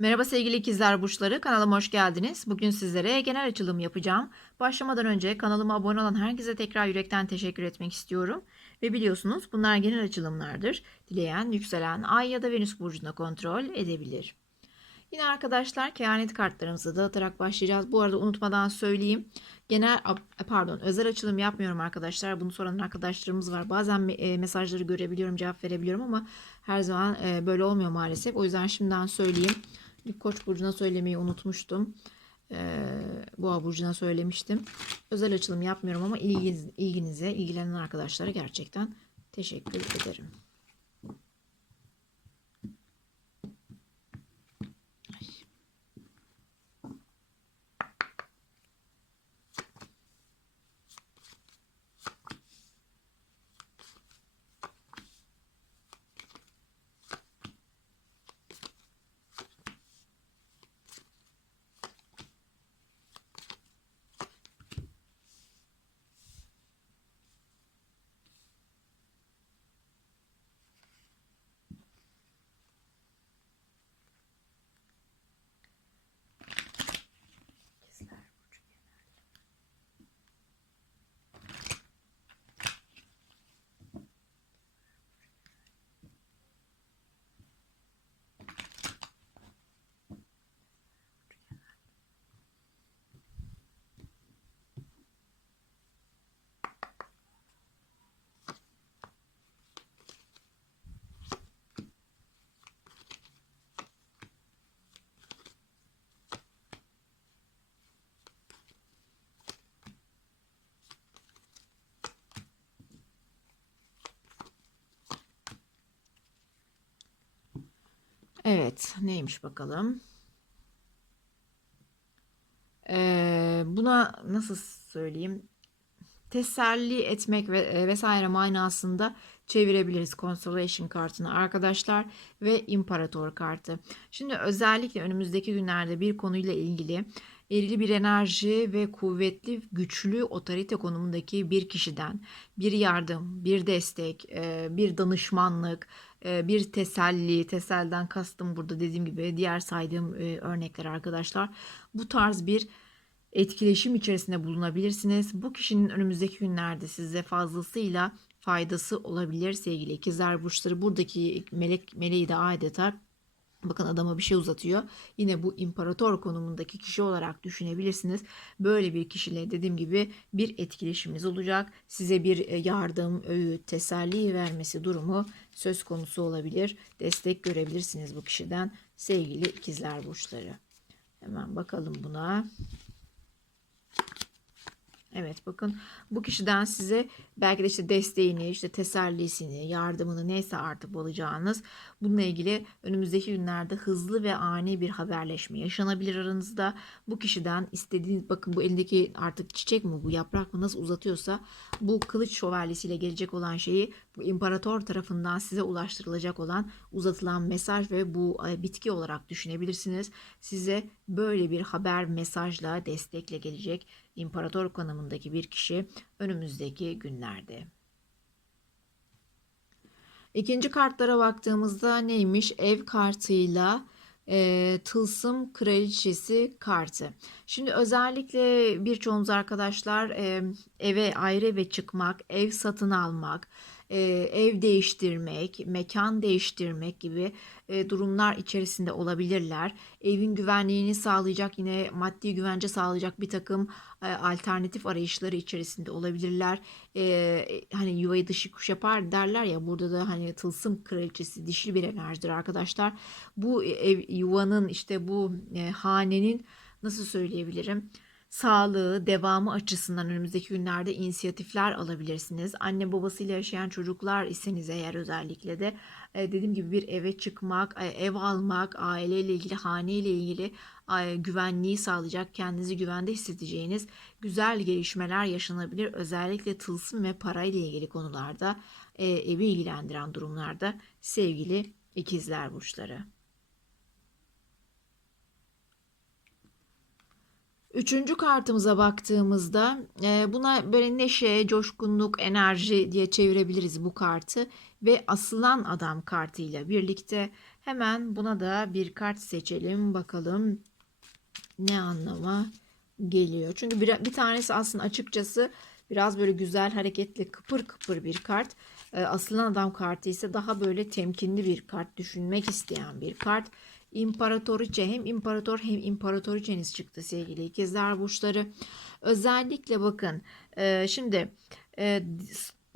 Merhaba sevgili ikizler burçları kanalıma hoş geldiniz. Bugün sizlere genel açılım yapacağım. Başlamadan önce kanalıma abone olan herkese tekrar yürekten teşekkür etmek istiyorum. Ve biliyorsunuz bunlar genel açılımlardır. Dileyen, yükselen, ay ya da venüs burcuna kontrol edebilir. Yine arkadaşlar kehanet kartlarımızı dağıtarak başlayacağız. Bu arada unutmadan söyleyeyim. Genel pardon özel açılım yapmıyorum arkadaşlar. Bunu soran arkadaşlarımız var. Bazen e, mesajları görebiliyorum, cevap verebiliyorum ama her zaman e, böyle olmuyor maalesef. O yüzden şimdiden söyleyeyim. Koç burcuna söylemeyi unutmuştum. Ee, Boğa burcuna söylemiştim. Özel açılım yapmıyorum ama ilginiz, ilginize, ilgilenen arkadaşlara gerçekten teşekkür ederim. Evet, neymiş bakalım? Ee, buna nasıl söyleyeyim? Teselli etmek ve e, vesaire manasında çevirebiliriz consolation kartını arkadaşlar ve imparator kartı. Şimdi özellikle önümüzdeki günlerde bir konuyla ilgili erili bir enerji ve kuvvetli, güçlü otorite konumundaki bir kişiden bir yardım, bir destek, e, bir danışmanlık, bir teselli, teselliden kastım burada dediğim gibi diğer saydığım e, örnekler arkadaşlar. Bu tarz bir etkileşim içerisinde bulunabilirsiniz. Bu kişinin önümüzdeki günlerde size fazlasıyla faydası olabilir sevgili ikizler burçları. Buradaki melek meleği de adeta Bakın adama bir şey uzatıyor. Yine bu imparator konumundaki kişi olarak düşünebilirsiniz. Böyle bir kişiyle dediğim gibi bir etkileşiminiz olacak. Size bir e, yardım, öğüt, teselli vermesi durumu söz konusu olabilir. Destek görebilirsiniz bu kişiden sevgili ikizler burçları. Hemen bakalım buna. Evet bakın bu kişiden size belki de işte desteğini, işte tesellisini, yardımını neyse artık alacağınız bununla ilgili önümüzdeki günlerde hızlı ve ani bir haberleşme yaşanabilir aranızda. Bu kişiden istediğiniz bakın bu elindeki artık çiçek mi bu yaprak mı nasıl uzatıyorsa bu kılıç şövalyesiyle gelecek olan şeyi bu imparator tarafından size ulaştırılacak olan uzatılan mesaj ve bu e, bitki olarak düşünebilirsiniz. Size böyle bir haber mesajla destekle gelecek imparator konumundaki bir kişi önümüzdeki günlerde. İkinci kartlara baktığımızda neymiş? Ev kartıyla e, tılsım kraliçesi kartı. Şimdi özellikle birçoğumuz arkadaşlar e, eve ayrı ve çıkmak, ev satın almak, e, ev değiştirmek, mekan değiştirmek gibi e, durumlar içerisinde olabilirler. Evin güvenliğini sağlayacak yine maddi güvence sağlayacak bir takım e, alternatif arayışları içerisinde olabilirler. E, hani yuvayı dışı kuş yapar derler ya burada da hani tılsım kraliçesi dişli bir enerjidir arkadaşlar. Bu ev yuvanın işte bu e, hanenin nasıl söyleyebilirim? Sağlığı, devamı açısından önümüzdeki günlerde inisiyatifler alabilirsiniz. Anne babasıyla yaşayan çocuklar iseniz eğer özellikle de e, dediğim gibi bir eve çıkmak, e, ev almak, aileyle ilgili, haneyle ilgili e, güvenliği sağlayacak, kendinizi güvende hissedeceğiniz güzel gelişmeler yaşanabilir. Özellikle tılsım ve parayla ilgili konularda evi ilgilendiren durumlarda sevgili ikizler burçları. Üçüncü kartımıza baktığımızda e, buna böyle neşe, coşkunluk, enerji diye çevirebiliriz bu kartı ve asılan adam kartıyla birlikte Hemen buna da bir kart seçelim. Bakalım ne anlama geliyor. Çünkü bir, bir tanesi aslında açıkçası biraz böyle güzel hareketli kıpır kıpır bir kart. Ee, asılan adam kartı ise daha böyle temkinli bir kart. Düşünmek isteyen bir kart. İmparatoriçe hem imparator hem imparatoriçeniz çıktı sevgili ikizler burçları. Özellikle bakın şimdi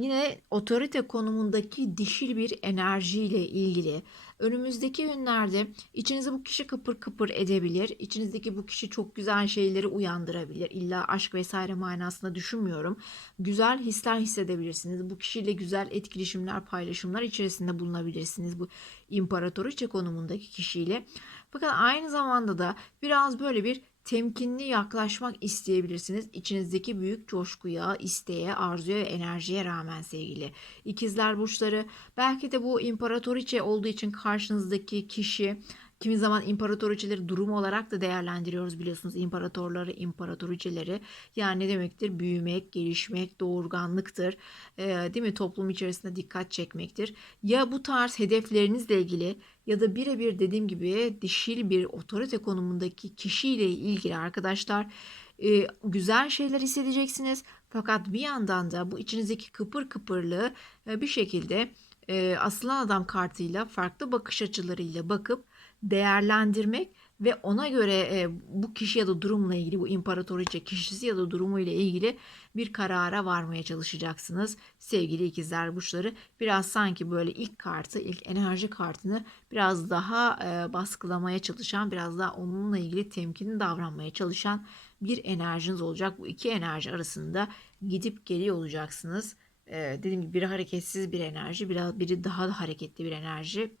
yine otorite konumundaki dişil bir enerjiyle ilgili önümüzdeki günlerde içinizi bu kişi kıpır kıpır edebilir. İçinizdeki bu kişi çok güzel şeyleri uyandırabilir. İlla aşk vesaire manasında düşünmüyorum. Güzel hisler hissedebilirsiniz. Bu kişiyle güzel etkileşimler, paylaşımlar içerisinde bulunabilirsiniz. Bu imparatoriçe konumundaki kişiyle. Fakat aynı zamanda da biraz böyle bir temkinli yaklaşmak isteyebilirsiniz. İçinizdeki büyük coşkuya, isteğe, arzuya ve enerjiye rağmen sevgili ikizler burçları. Belki de bu imparatoriçe olduğu için karşınızdaki kişi Kimi zaman imparatoriçeleri durum olarak da değerlendiriyoruz biliyorsunuz imparatorları, imparatoriçeleri. Yani ne demektir? Büyümek, gelişmek, doğurganlıktır. Ee, değil mi? Toplum içerisinde dikkat çekmektir. Ya bu tarz hedeflerinizle ilgili ya da birebir dediğim gibi dişil bir otorite konumundaki kişiyle ilgili arkadaşlar e, güzel şeyler hissedeceksiniz. Fakat bir yandan da bu içinizdeki kıpır kıpırlığı e, bir şekilde e, aslan adam kartıyla farklı bakış açılarıyla bakıp değerlendirmek ve ona göre e, bu kişi ya da durumla ilgili bu imparatoriçe kişisi ya da durumu ile ilgili bir karara varmaya çalışacaksınız sevgili ikizler burçları. Biraz sanki böyle ilk kartı, ilk enerji kartını biraz daha e, baskılamaya çalışan, biraz daha onunla ilgili temkinli davranmaya çalışan bir enerjiniz olacak. Bu iki enerji arasında gidip geliyor olacaksınız. E, dediğim gibi biri hareketsiz bir enerji, biraz biri daha da hareketli bir enerji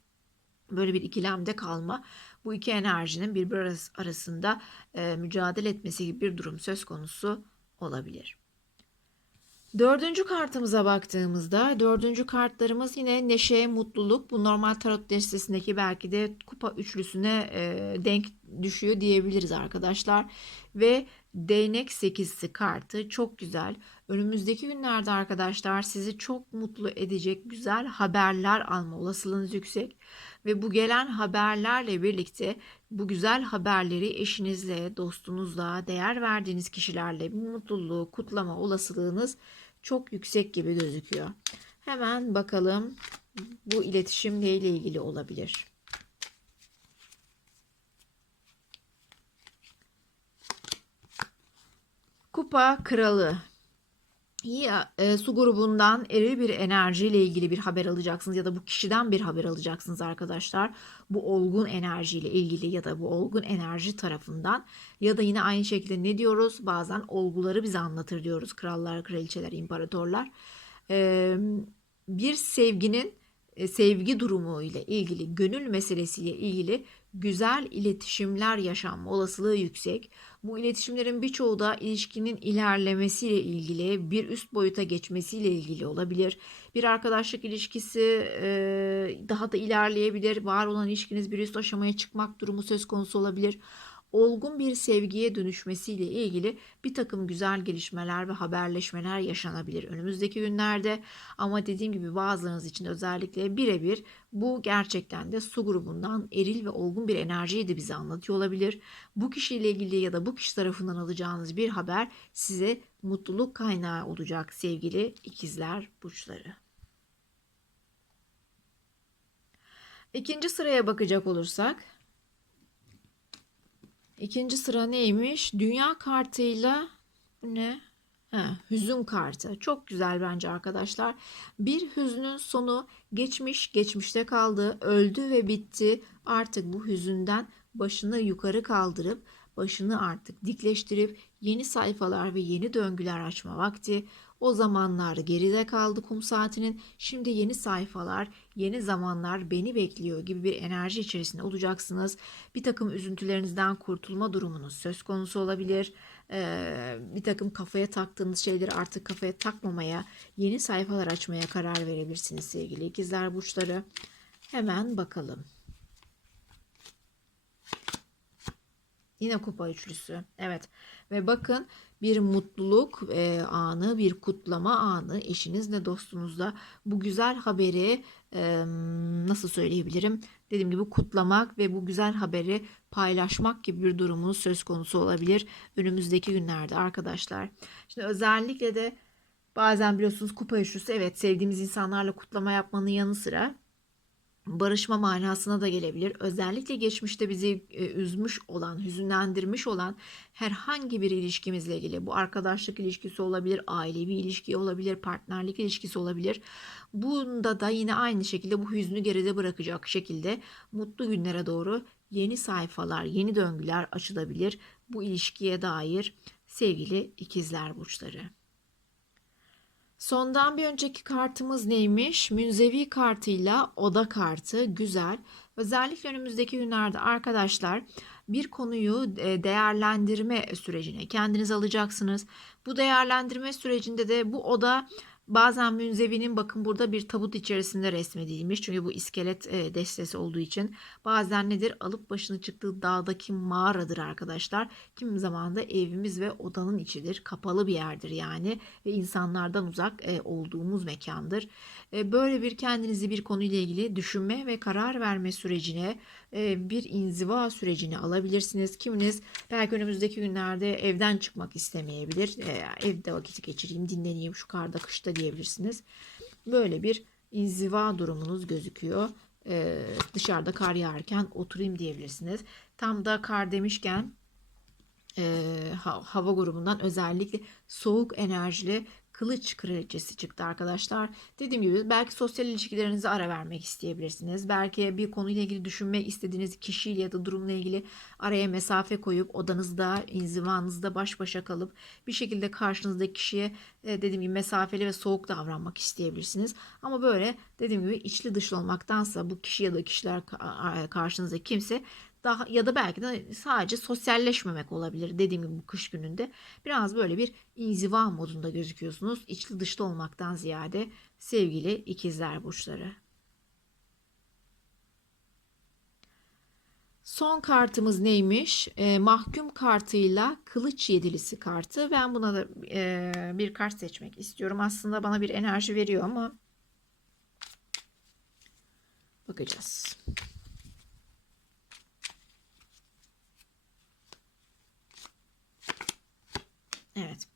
böyle bir ikilemde kalma bu iki enerjinin birbiri arasında mücadele etmesi gibi bir durum söz konusu olabilir. Dördüncü kartımıza baktığımızda dördüncü kartlarımız yine neşe, mutluluk. Bu normal tarot destesindeki belki de kupa üçlüsüne e, denk düşüyor diyebiliriz arkadaşlar. Ve değnek sekizsi kartı çok güzel. Önümüzdeki günlerde arkadaşlar sizi çok mutlu edecek güzel haberler alma olasılığınız yüksek. Ve bu gelen haberlerle birlikte bu güzel haberleri eşinizle, dostunuzla, değer verdiğiniz kişilerle bu mutluluğu kutlama olasılığınız çok yüksek gibi gözüküyor. Hemen bakalım bu iletişim neyle ilgili olabilir? Kupa kralı ya e, su grubundan eril bir enerjiyle ilgili bir haber alacaksınız ya da bu kişiden bir haber alacaksınız arkadaşlar. Bu olgun enerjiyle ilgili ya da bu olgun enerji tarafından ya da yine aynı şekilde ne diyoruz? Bazen olguları bize anlatır diyoruz. Krallar, kraliçeler, imparatorlar. E, bir sevginin e, sevgi durumu ile ilgili, gönül meselesiyle ilgili güzel iletişimler yaşanma olasılığı yüksek. Bu iletişimlerin birçoğu da ilişkinin ilerlemesiyle ilgili, bir üst boyuta geçmesiyle ilgili olabilir. Bir arkadaşlık ilişkisi daha da ilerleyebilir. Var olan ilişkiniz bir üst aşamaya çıkmak durumu söz konusu olabilir olgun bir sevgiye dönüşmesiyle ilgili bir takım güzel gelişmeler ve haberleşmeler yaşanabilir önümüzdeki günlerde. Ama dediğim gibi bazılarınız için özellikle birebir bu gerçekten de su grubundan eril ve olgun bir enerjiyi de bize anlatıyor olabilir. Bu kişiyle ilgili ya da bu kişi tarafından alacağınız bir haber size mutluluk kaynağı olacak sevgili ikizler burçları. İkinci sıraya bakacak olursak İkinci sıra neymiş? Dünya kartıyla ne? Ha, hüzün kartı. Çok güzel bence arkadaşlar. Bir hüznün sonu geçmiş, geçmişte kaldı, öldü ve bitti. Artık bu hüzünden başını yukarı kaldırıp başını artık dikleştirip yeni sayfalar ve yeni döngüler açma vakti. O zamanlar geride kaldı kum saatinin. Şimdi yeni sayfalar, yeni zamanlar beni bekliyor gibi bir enerji içerisinde olacaksınız. Bir takım üzüntülerinizden kurtulma durumunuz söz konusu olabilir. Ee, bir takım kafaya taktığınız şeyleri artık kafaya takmamaya, yeni sayfalar açmaya karar verebilirsiniz sevgili ikizler burçları. Hemen bakalım. Yine kupa üçlüsü. Evet. Ve bakın bir mutluluk e, anı, bir kutlama anı eşinizle dostunuzla bu güzel haberi e, nasıl söyleyebilirim? Dediğim gibi kutlamak ve bu güzel haberi paylaşmak gibi bir durumunuz söz konusu olabilir önümüzdeki günlerde arkadaşlar. Şimdi özellikle de bazen biliyorsunuz kupa üçlüsü evet sevdiğimiz insanlarla kutlama yapmanın yanı sıra barışma manasına da gelebilir. Özellikle geçmişte bizi e, üzmüş olan, hüzünlendirmiş olan herhangi bir ilişkimizle ilgili bu arkadaşlık ilişkisi olabilir, ailevi ilişki olabilir, partnerlik ilişkisi olabilir. Bunda da yine aynı şekilde bu hüznü geride bırakacak şekilde mutlu günlere doğru yeni sayfalar, yeni döngüler açılabilir bu ilişkiye dair sevgili ikizler burçları. Sondan bir önceki kartımız neymiş? Münzevi kartıyla oda kartı. Güzel. Özellikle önümüzdeki günlerde arkadaşlar bir konuyu e, değerlendirme sürecine kendiniz alacaksınız. Bu değerlendirme sürecinde de bu oda Bazen münzevinin bakın burada bir tabut içerisinde resmedilmiş. Çünkü bu iskelet e, destesi olduğu için. Bazen nedir? Alıp başını çıktığı dağdaki mağaradır arkadaşlar. Kim zaman da evimiz ve odanın içidir. Kapalı bir yerdir yani. Ve insanlardan uzak e, olduğumuz mekandır. E, böyle bir kendinizi bir konuyla ilgili düşünme ve karar verme sürecine bir inziva sürecini alabilirsiniz. Kiminiz belki önümüzdeki günlerde evden çıkmak istemeyebilir. Evde vakit geçireyim, dinleneyim şu karda kışta diyebilirsiniz. Böyle bir inziva durumunuz gözüküyor. E, dışarıda kar yağarken oturayım diyebilirsiniz. Tam da kar demişken hava grubundan özellikle soğuk enerjili kılıç kraliçesi çıktı arkadaşlar. Dediğim gibi belki sosyal ilişkilerinize ara vermek isteyebilirsiniz. Belki bir konuyla ilgili düşünmek istediğiniz kişiyle ya da durumla ilgili araya mesafe koyup odanızda, inzivanızda baş başa kalıp bir şekilde karşınızdaki kişiye e, dediğim gibi mesafeli ve soğuk davranmak isteyebilirsiniz. Ama böyle dediğim gibi içli dışlı olmaktansa bu kişi ya da kişiler karşınızda kimse daha ya da belki de sadece sosyalleşmemek olabilir dediğim gibi bu kış gününde. Biraz böyle bir inziva modunda gözüküyorsunuz. İçli dışlı olmaktan ziyade sevgili ikizler burçları. Son kartımız neymiş? E, mahkum kartıyla kılıç yedilisi kartı. Ben buna da e, bir kart seçmek istiyorum. Aslında bana bir enerji veriyor ama bakacağız. Evet.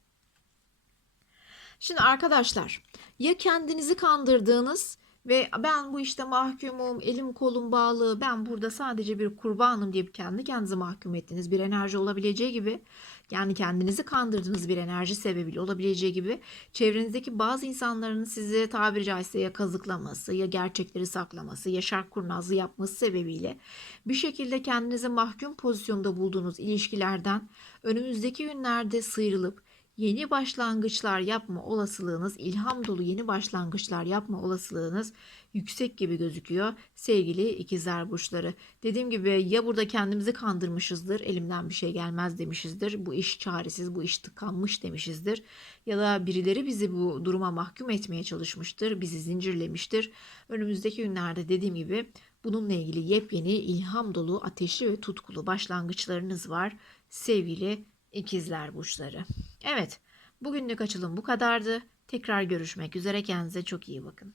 Şimdi arkadaşlar ya kendinizi kandırdığınız ve ben bu işte mahkumum, elim kolum bağlı, ben burada sadece bir kurbanım deyip kendi kendinizi mahkum ettiğiniz bir enerji olabileceği gibi yani kendinizi kandırdığınız bir enerji sebebiyle olabileceği gibi çevrenizdeki bazı insanların sizi tabiri caizse ya kazıklaması ya gerçekleri saklaması ya şark kurnazlığı yapması sebebiyle bir şekilde kendinizi mahkum pozisyonda bulduğunuz ilişkilerden önümüzdeki günlerde sıyrılıp yeni başlangıçlar yapma olasılığınız, ilham dolu yeni başlangıçlar yapma olasılığınız yüksek gibi gözüküyor sevgili ikizler burçları. Dediğim gibi ya burada kendimizi kandırmışızdır, elimden bir şey gelmez demişizdir, bu iş çaresiz, bu iş tıkanmış demişizdir. Ya da birileri bizi bu duruma mahkum etmeye çalışmıştır, bizi zincirlemiştir. Önümüzdeki günlerde dediğim gibi bununla ilgili yepyeni ilham dolu, ateşli ve tutkulu başlangıçlarınız var sevgili ikizler burçları. Evet, bugünlük açılım bu kadardı. Tekrar görüşmek üzere. Kendinize çok iyi bakın.